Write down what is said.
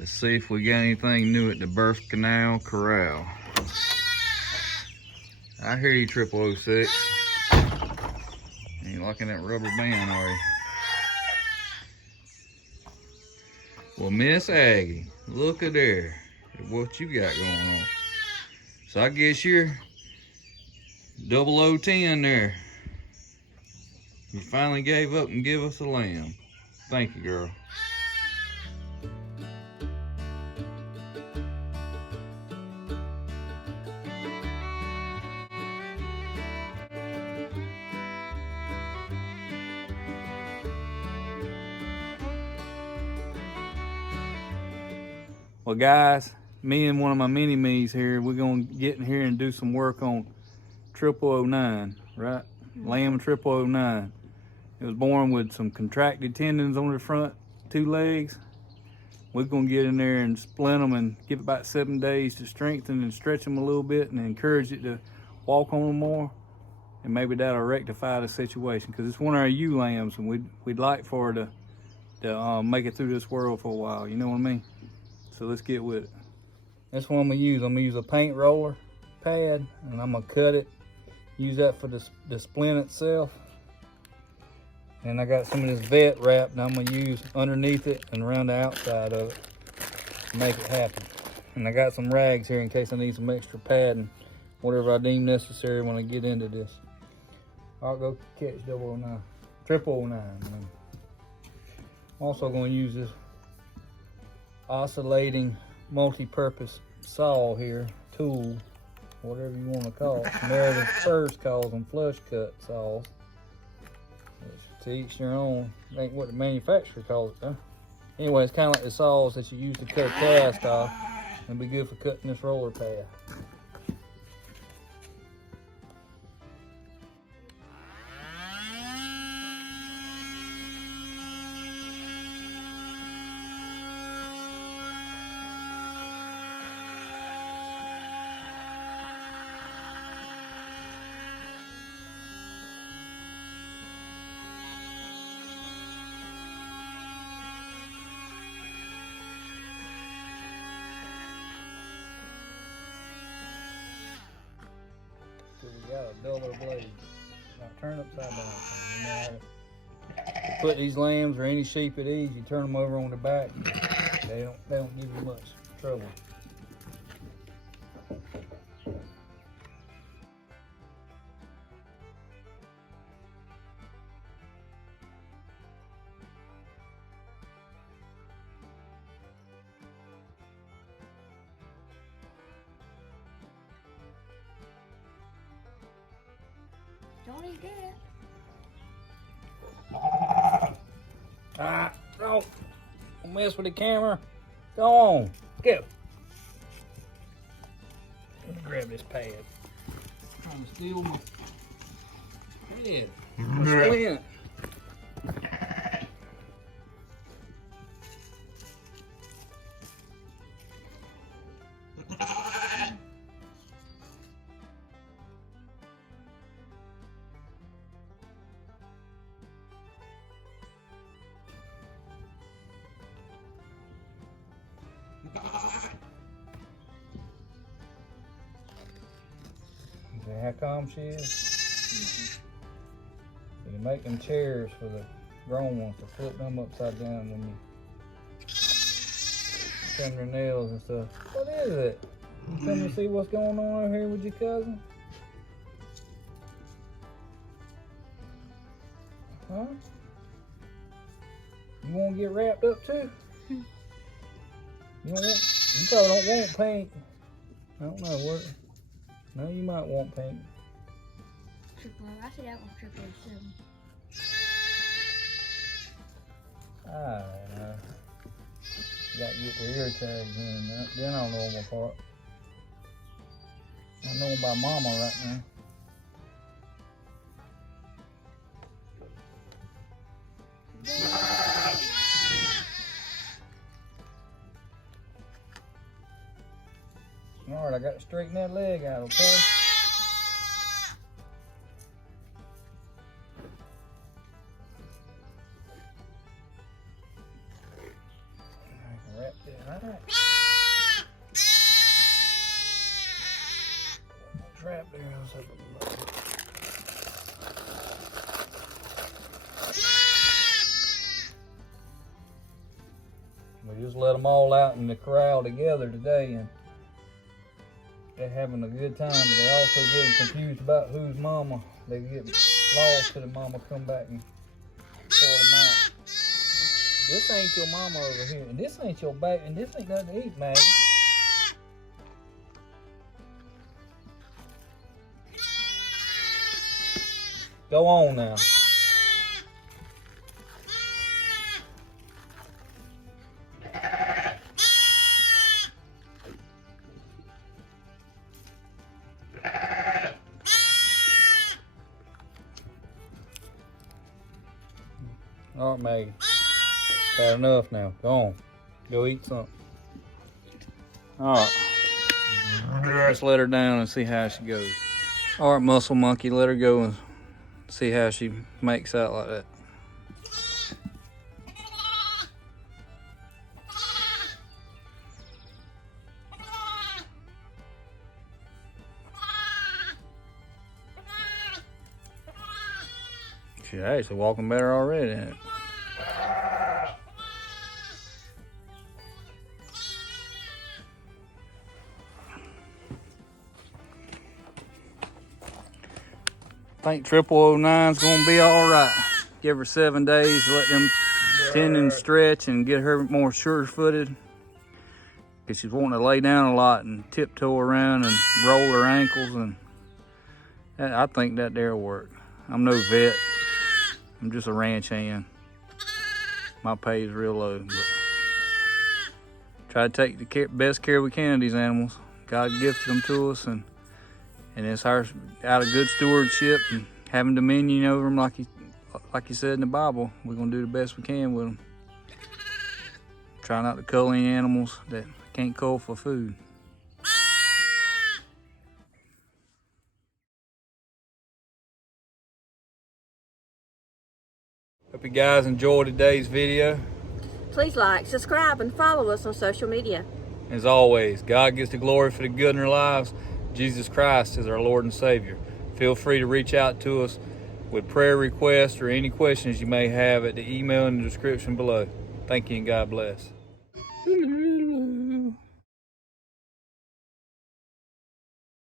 Let's see if we got anything new at the Birth Canal Corral. I hear you, 0006. Ain't liking that rubber band, are you? Well, Miss Aggie, look at there. What you got going on. So I guess you're 0010 there. You finally gave up and give us a lamb. Thank you, girl. Well, guys, me and one of my mini-me's here, we're gonna get in here and do some work on 0009, right? Lamb 0009. It was born with some contracted tendons on the front 2 legs. We're gonna get in there and splint them and give it about 7 days to strengthen and stretch them a little bit and encourage it to walk on them more. And maybe that'll rectify the situation, because it's one of our ewe lambs and we'd like for her to make it through this world for a while, you know what I mean? So let's get with it. That's what I'm gonna use. I'm gonna use a paint roller pad and I'm gonna cut it. Use that for the splint itself. And I got some of this vet wrap that I'm gonna use underneath it and around the outside of it to make it happen. And I got some rags here in case I need some extra padding, whatever I deem necessary when I get into this. I'll go catch 009, 0009. I'm also gonna use this oscillating multi-purpose saw here, tool, whatever you want to call it. Meredith first calls them flush cut saws. Which, to each their own. Ain't what the manufacturer calls it, huh? Anyway, it's kind of like the saws that you use to cut cast off and be good for cutting this roller pad. So we got a duller blade. Now turn upside down. You know how to put these lambs or any sheep at ease, you turn them over on the back. They don't give you much trouble. Don't eat that. Ah, no. Don't mess with the camera. Go on. Go. Let me grab this pad. Trying to steal my head. Splint. See how calm she is? So you make them chairs for the grown ones to flip them upside down when you trim their nails and stuff. What is it? You come to see what's going on over here with your cousin? Huh? You want to get wrapped up too? You probably don't want paint. I don't know what. No, you might want paint. I see that one 777. I don't know. You got to get the ear tags in. Then I'll know them apart. I know them by mama right now. Alright, I got to straighten that leg out, okay? I can wrap that. Alright. We just let them all out in the corral together today, and they're having a good time, but they're also getting confused about who's mama. They get lost till the mama come back and sort them out. This ain't your mama over here, and this ain't your baby, and this ain't nothing to eat, Maggie. Go on now. All right, Maggie. Had enough now. Go on. Go eat something. All right. Let's let her down and see how she goes. All right, muscle monkey, let her go and see how she makes out like that. She's actually walking better already, ain't it? I think 0009's gonna be all right. Give her 7 days, let them tendons stretch and get her more sure-footed. Cause she's wanting to lay down a lot and tiptoe around and roll her ankles, and I think that there'll work. I'm no vet. I'm just a ranch hand. My pay is real low, but try to take the best care we can of these animals. God gifted them to us, and it's our out of good stewardship and having dominion over them, like he said in the Bible. We're gonna do the best we can with them. Try not to cull any animals that can't cull for food. Hope you guys enjoyed today's video. Please like, subscribe, and follow us on social media. As always, God gets the glory for the good in our lives. Jesus Christ is our Lord and Savior. Feel free to reach out to us with prayer requests or any questions you may have at the email in the description below. Thank you and God bless.